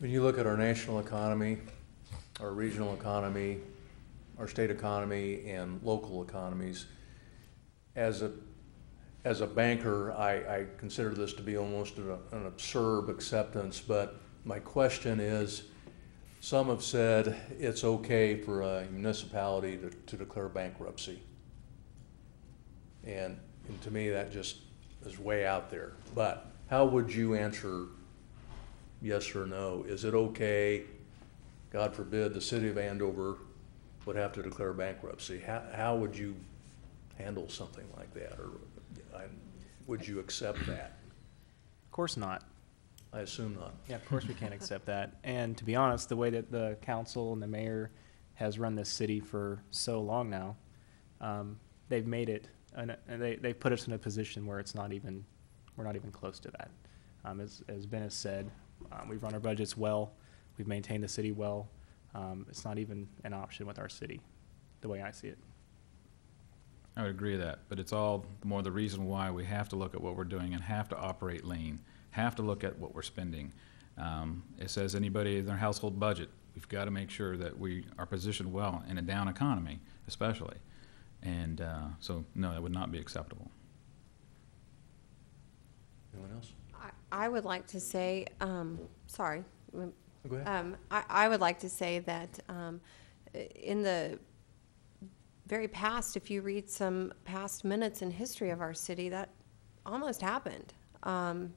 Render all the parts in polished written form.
When you look at our national economy, our regional economy, our state economy, and local economies, as a banker, I consider this to be almost an absurd acceptance, but my question is, some have said it's okay for a municipality to declare bankruptcy. And to me, that just is way out there. But how would you answer yes or no? Is it okay, God forbid, the city of Andover would have to declare bankruptcy? How would you handle something like that? Or would you accept that? Of course not. I assume not. Yeah, of course we can't accept that. And to be honest, the way that the council and the mayor has run this city for so long now, they've made it, and they've put us in a position where we're not even close to that. As Ben has said, we've run our budgets well, we've maintained the city well. It's not even an option with our city, the way I see it. I would agree with that, but it's all the more the reason why we have to look at what we're doing and have to operate lean, have to look at what we're spending. It says anybody in their household budget, we've got to make sure that we are positioned well in a down economy, especially. And so, no, that would not be acceptable. Anyone else? I would like to say, sorry. Go ahead. I would like to say that in the very past, if you read some past minutes in history of our city, that almost happened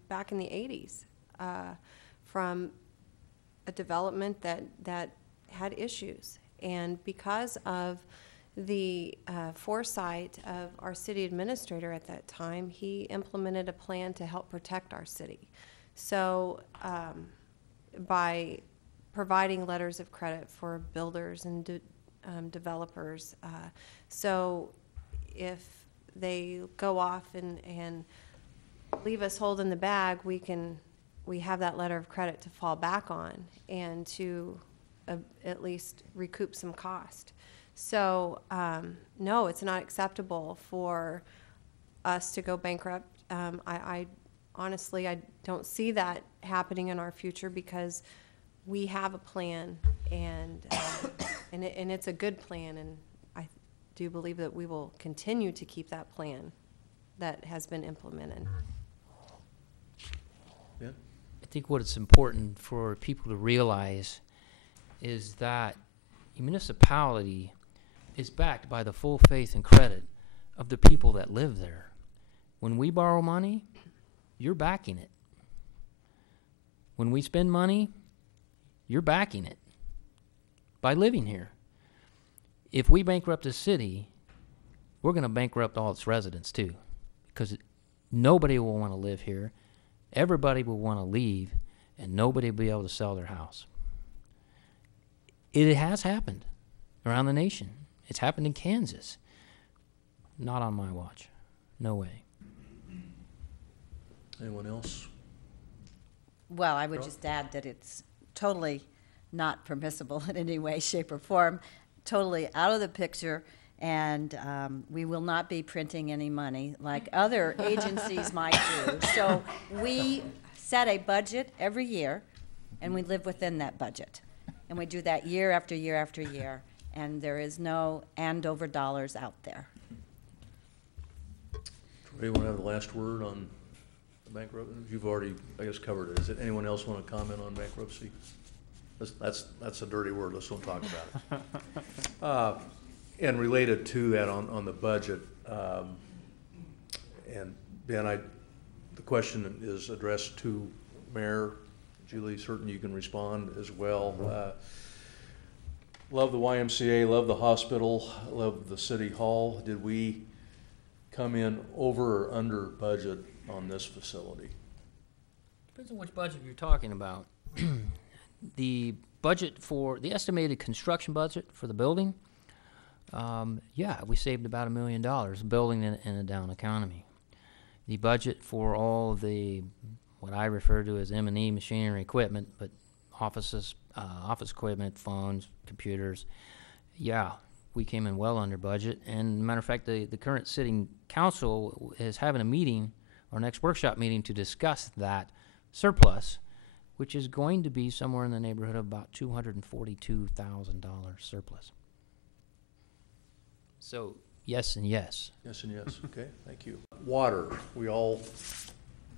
back in the 80s from a development that had issues. And because of the foresight of our city administrator at that time, he implemented a plan to help protect our city. So by providing letters of credit for builders and developers, so if they go off and leave us holding the bag, we have that letter of credit to fall back on and to at least recoup some cost. So no, it's not acceptable for us to go bankrupt. I honestly, I don't see that happening in our future because we have a plan, and it's a good plan, and I do believe that we will continue to keep that plan that has been implemented. Yeah. I think what it's important for people to realize is that a municipality is backed by the full faith and credit of the people that live there. When we borrow money, you're backing it. When we spend money, you're backing it by living here. If we bankrupt a city, we're going to bankrupt all its residents too, because nobody will want to live here. Everybody will want to leave, and nobody will be able to sell their house. It has happened around the nation. It's happened in Kansas. Not on my watch. No way. Anyone else? Well, I would just add that it's totally not permissible in any way, shape, or form, totally out of the picture, and we will not be printing any money like other agencies might do. So we set a budget every year, and we live within that budget. And we do that year after year after year, and there is no Andover dollars out there. Troy, you want to have the last word on bankruptcy? You've already, I guess, covered it. Does anyone else want to comment on bankruptcy? That's a dirty word. Let's don't talk about it. And related to that, on the budget, and Ben, the question is addressed to Mayor Julie. Certain you can respond as well. Love the YMCA, love the hospital, love the city hall. Did we come in over or under budget on this facility? Depends on which budget you're talking about. The budget for the estimated construction budget for the building, yeah, we saved about $1 million building in a down economy. The budget for all of the what I refer to as M&E machinery equipment, but offices, office equipment, phones, computers, yeah, we came in well under budget. And matter of fact, the current sitting council is having a meeting, our next workshop meeting, to discuss that surplus, which is going to be somewhere in the neighborhood of about $242,000 surplus. So, yes and yes. Yes and yes, okay, thank you. Water, we all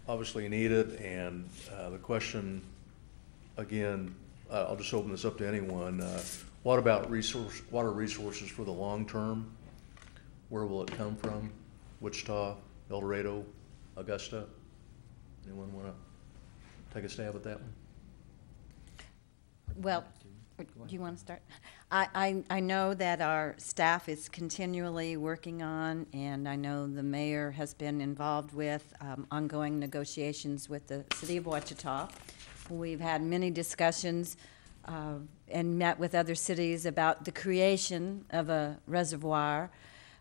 obviously need it, and the question, again, I'll just open this up to anyone. What about water resources for the long term? Where will it come from? Wichita, El Dorado, Augusta? Anyone want to take a stab at that one? Well, do you want to start? I know that our staff is continually working on, and I know the mayor has been involved with ongoing negotiations with the city of Wichita. We've had many discussions and met with other cities about the creation of a reservoir.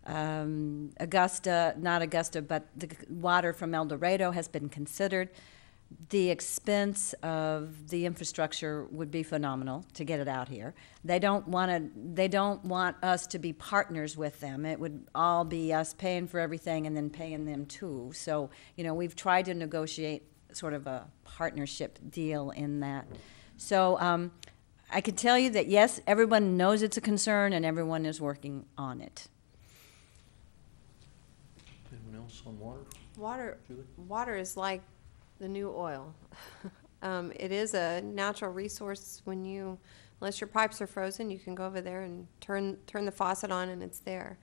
Augusta, not Augusta, but the water from El Dorado has been considered. The expense of the infrastructure would be phenomenal to get it out here. They don't want us to be partners with them. It would all be us paying for everything and then paying them too. So, we've tried to negotiate sort of a partnership deal in that. So, I can tell you that yes, everyone knows it's a concern and everyone is working on it. Anyone else on water? Julie? Water is like the new oil. It is a natural resource. Unless your pipes are frozen, you can go over there and turn the faucet on and it's there.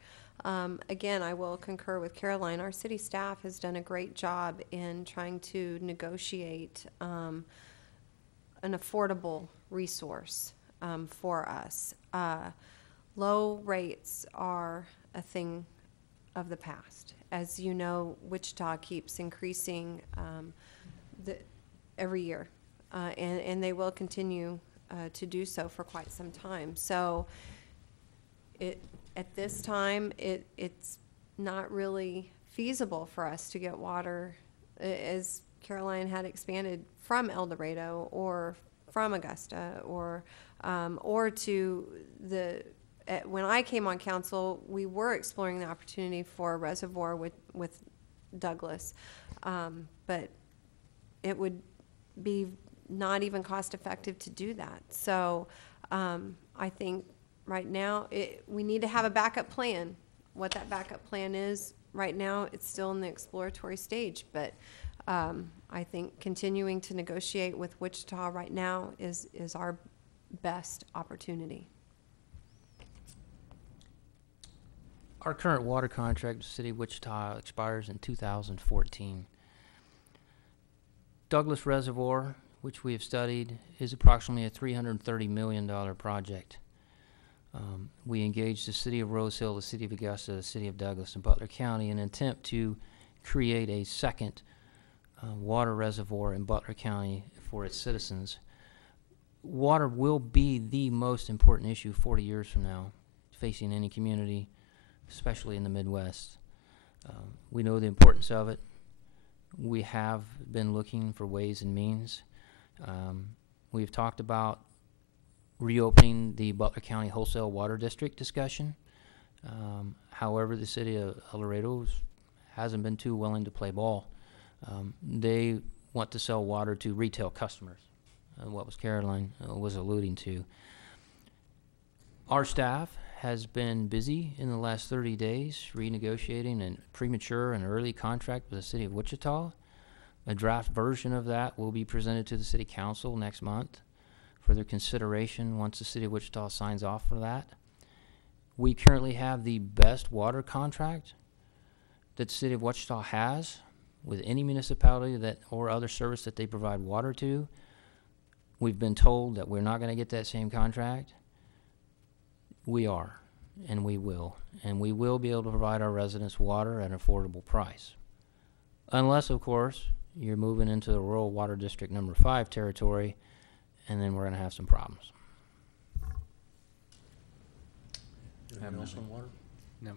Again, I will concur with Caroline. Our city staff has done a great job in trying to negotiate an affordable resource for us. Low rates are a thing of the past. As you know, Wichita keeps increasing every year, and they will continue to do so for quite some time. So at this time, it's not really feasible for us to get water, as Caroline had expanded, from El Dorado or from Augusta or to the. When I came on council, we were exploring the opportunity for a reservoir with Douglas, but it would be not even cost effective to do that. So I think right now we need to have a backup plan. What that backup plan is right now, it's still in the exploratory stage, but I think continuing to negotiate with Wichita right now is our best opportunity. Our current water contract with the city of Wichita expires in 2014. Douglas Reservoir, which we have studied, is approximately a $330 million project. We engaged the city of Rose Hill, the city of Augusta, the city of Douglas, and Butler County in an attempt to create a second water reservoir in Butler County for its citizens. Water will be the most important issue 40 years from now facing any community, especially in the Midwest. We know the importance of it. We have been looking for ways and means. We've talked about reopening the Butler County Wholesale Water District discussion. However, the city of El Dorado hasn't been too willing to play ball. They want to sell water to retail customers, what was Caroline was alluding to. Our staff has been busy in the last 30 days renegotiating a premature and early contract with the city of Wichita. A draft version of that will be presented to the city council next month for their consideration once the city of Wichita signs off for that. We currently have the best water contract that the city of Wichita has with any municipality or other service that they provide water to. We've been told that we're not going to get that same contract. We are, and we will. And we will be able to provide our residents water at an affordable price. Unless, of course, you're moving into the Rural Water District number 5 territory, and then we're going to have some problems. Anything else on water? No.